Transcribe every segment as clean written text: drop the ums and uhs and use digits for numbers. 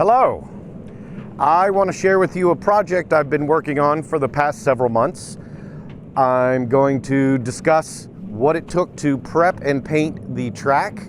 Hello. I want to share with you a project I've been working on for the past several months. I'm going to discuss what it took to prep and paint the track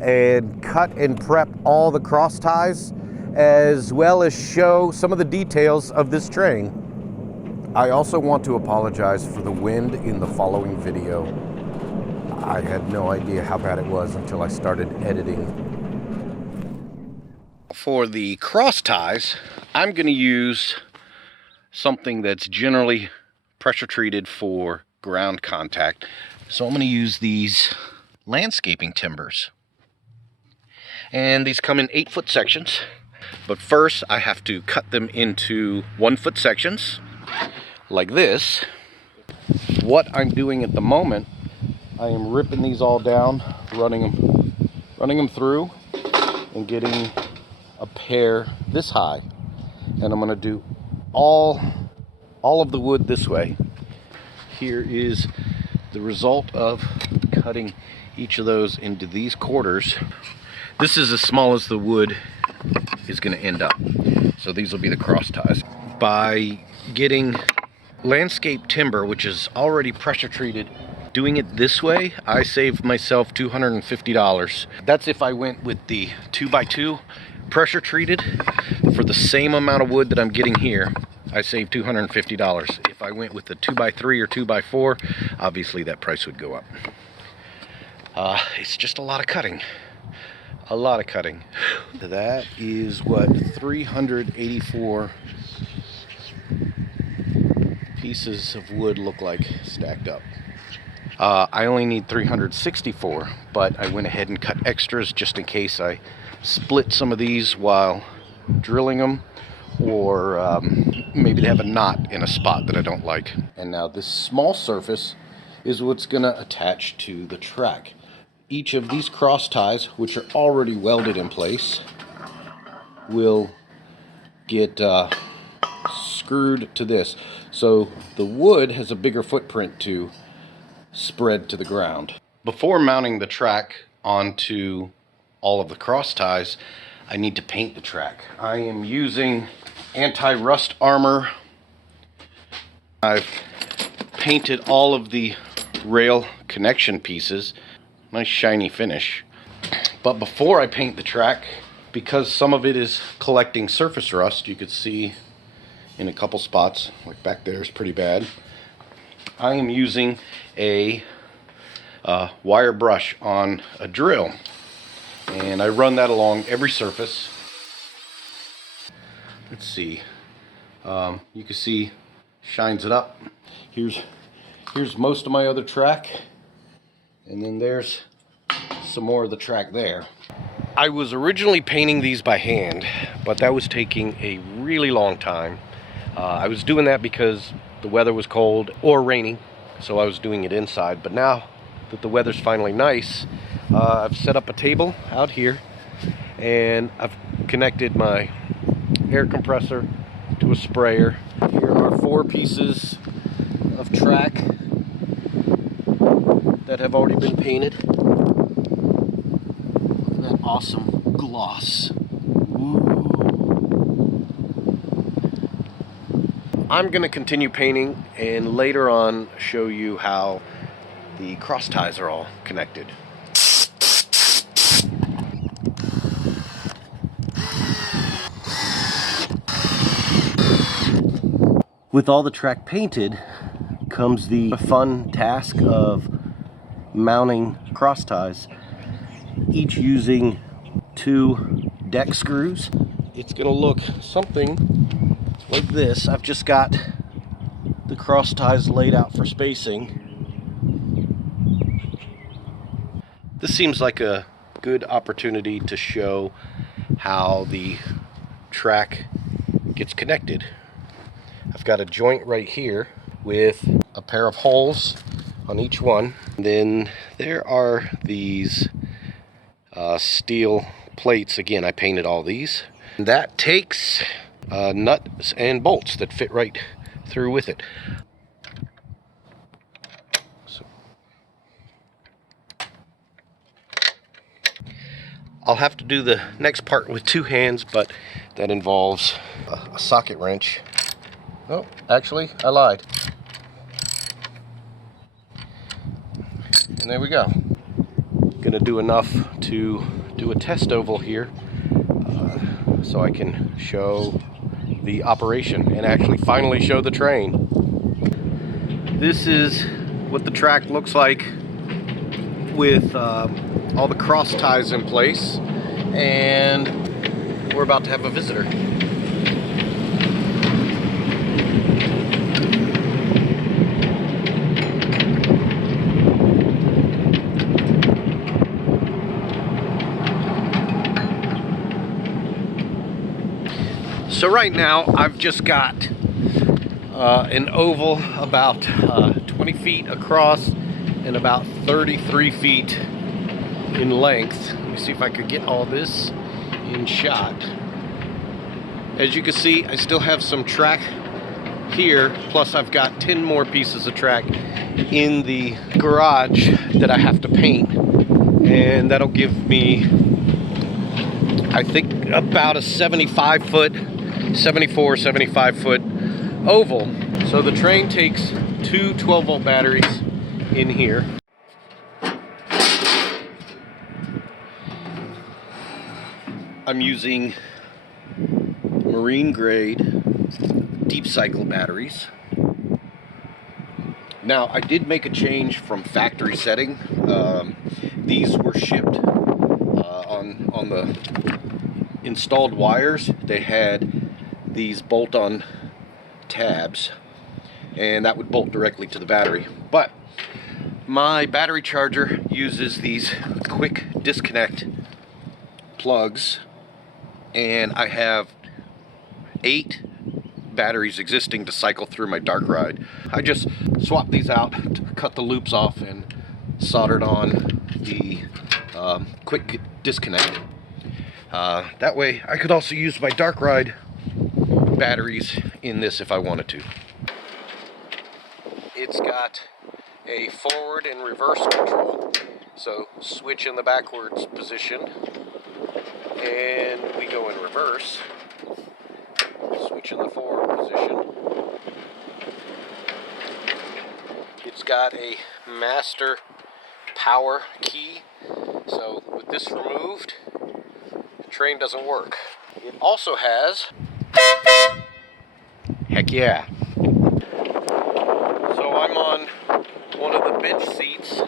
and cut and prep all the cross ties, as well as show some of the details of this train. I also want to apologize for the wind in the following video. I had no idea how bad it was until I started editing. For the cross ties, I'm going to use something that's generally pressure treated for ground contact. So I'm going to use these landscaping timbers. And these come in 8-foot sections. But first I have to cut them into 1-foot sections like this. What I'm doing at the moment, I am ripping these all down, running them through and getting a pair this high. And I'm going to do all of the wood this way. Here is the result of cutting each of those into these quarters. This is as small as the wood is going to end up. So these will be the cross ties. By getting landscape timber, which is already pressure treated, doing it this way, I saved myself $250. That's if I went with the 2x2 pressure treated. For the same amount of wood that I'm getting here, I saved $250. If I went with the 2x3 or 2x4, obviously that price would go up. It's just a lot of cutting. A lot of cutting. That is what 384 pieces of wood look like stacked up. I only need 364, but I went ahead and cut extras just in case I split some of these while drilling them, or maybe they have a knot in a spot that I don't like. And now this small surface is what's going to attach to the track. Each of these cross ties, which are already welded in place, will get screwed to this. So the wood has a bigger footprint to spread to the ground. Before mounting the track onto all of the cross ties, I need to paint the track. I am using anti-rust armor. I've painted all of the rail connection pieces. Nice shiny finish. But before I paint the track, because some of it is collecting surface rust, you could see in a couple spots, like back there is pretty bad, I am using a wire brush on a drill, and I run that along every surface. Let's see, you can see shines it up. Here's most of my other track, and then there's some more of the track there. I was originally painting these by hand, but that was taking a really long time. I was doing that because the weather was cold or raining, so I was doing it inside. But now that the weather's finally nice, I've set up a table out here, and I've connected my air compressor to a sprayer. Here are 4 pieces of track that have already been painted. Look at that awesome gloss. Ooh. I'm going to continue painting and later on show you how the cross ties are all connected. With all the track painted comes the fun task of mounting cross ties, each using 2 deck screws. It's going to look something like this. I've just got the cross ties laid out for spacing. This seems like a good opportunity to show how the track gets connected. I've got a joint right here with a pair of holes on each one. Then there are these steel plates. Again, I painted all these. That takes nuts and bolts that fit right through with it. So I'll have to do the next part with 2 hands, but that involves a socket wrench. Oh, actually, I lied. And there we go. Gonna do enough to do a test oval here so I can show the operation and actually finally show the train. This is what the track looks like with all the cross ties in place, and we're about to have a visitor. So right now I've just got an oval about 20 feet across and about 33 feet in length. Let me see if I could get all this in shot. As you can see, I still have some track here, plus I've got 10 more pieces of track in the garage that I have to paint, and that'll give me, I think, about a 75 foot oval. So the train takes 2 12-volt batteries in here. I'm using marine grade deep cycle batteries. Now, I did make a change from factory setting. These were shipped on the installed wires. They had these bolt-on tabs, and that would bolt directly to the battery. But my battery charger uses these quick disconnect plugs, and I have 8 batteries existing to cycle through my dark ride. I just swapped these out, cut the loops off, and soldered on the quick disconnect. That way I could also use my dark ride batteries in this if I wanted to. It's got a forward and reverse control, so switch in the backwards position and we go in reverse, switch in the forward position. It's got a master power key, so with this removed, the train doesn't work. It also has, heck yeah. So I'm on one of the bench seats.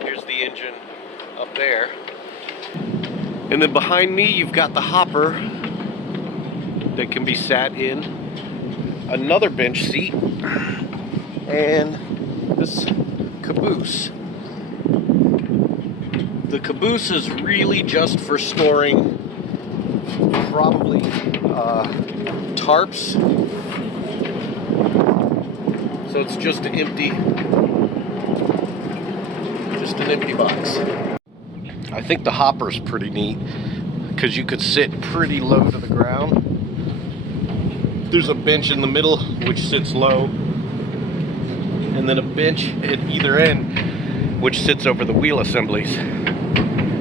Here's the engine up there. And then behind me, you've got the hopper that can be sat in, another bench seat, and this caboose. The caboose is really just for storing probably tarps. So it's just an empty box. I think the hopper's pretty neat because you could sit pretty low to the ground. There's a bench in the middle which sits low, and then a bench at either end which sits over the wheel assemblies,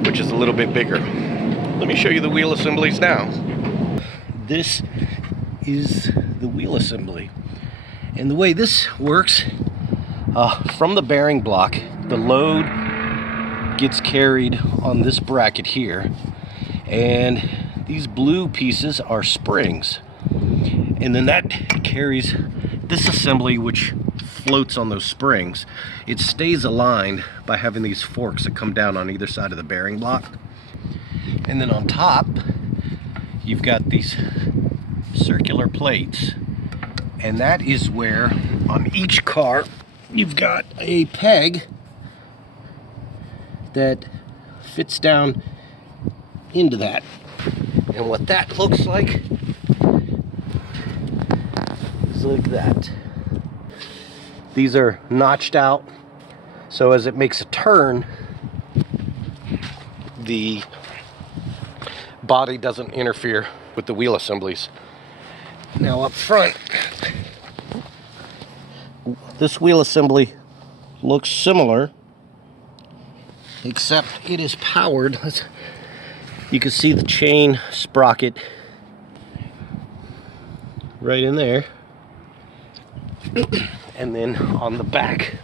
which is a little bit bigger. Let me show you the wheel assemblies now. This is the wheel assembly. And the way this works, from the bearing block, the load gets carried on this bracket here, and these blue pieces are springs, and then that carries this assembly which floats on those springs. It stays aligned by having these forks that come down on either side of the bearing block, and then on top you've got these circular plates, and that is where on each car you've got a peg that fits down into that. And what that looks like is like that. These are notched out, so as it makes a turn, the body doesn't interfere with the wheel assemblies. Now up front, this wheel assembly looks similar, except it is powered. You can see the chain sprocket right in there. And then on the back,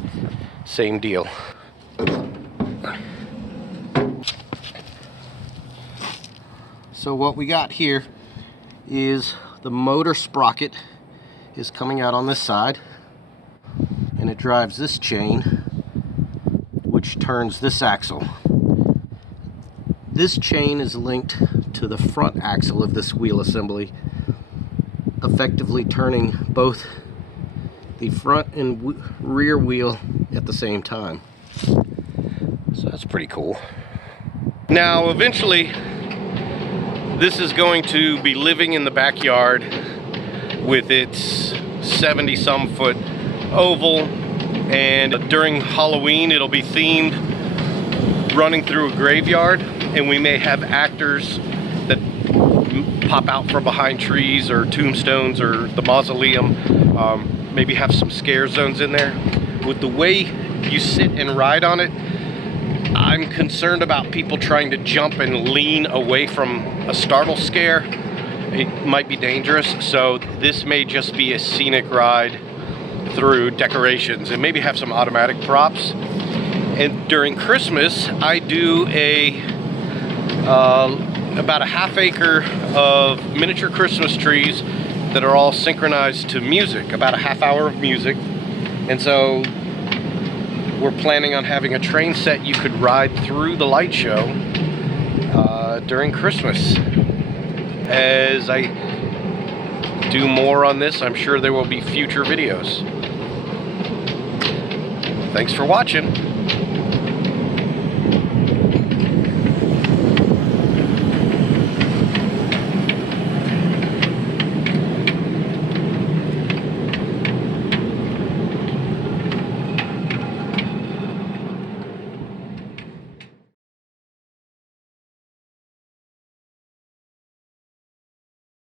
same deal. So what we got here is the motor sprocket is coming out on this side, and it drives this chain, which turns this axle. This chain is linked to the front axle of this wheel assembly, effectively turning both the front and rear wheel at the same time. So that's pretty cool. Now eventually this is going to be living in the backyard with its 70-some foot oval, and during Halloween it'll be themed, running through a graveyard, and we may have actors that pop out from behind trees or tombstones or the mausoleum, maybe have some scare zones in there. With the way you sit and ride on it, I'm concerned about people trying to jump and lean away from a startle scare. It might be dangerous, so this may just be a scenic ride through decorations and maybe have some automatic props. And during Christmas, I do about a half acre of miniature Christmas trees that are all synchronized to music, about a half hour of music. And so we're planning on having a train set you could ride through the light show during Christmas. As I do more on this, I'm sure there will be future videos. Thanks for watching.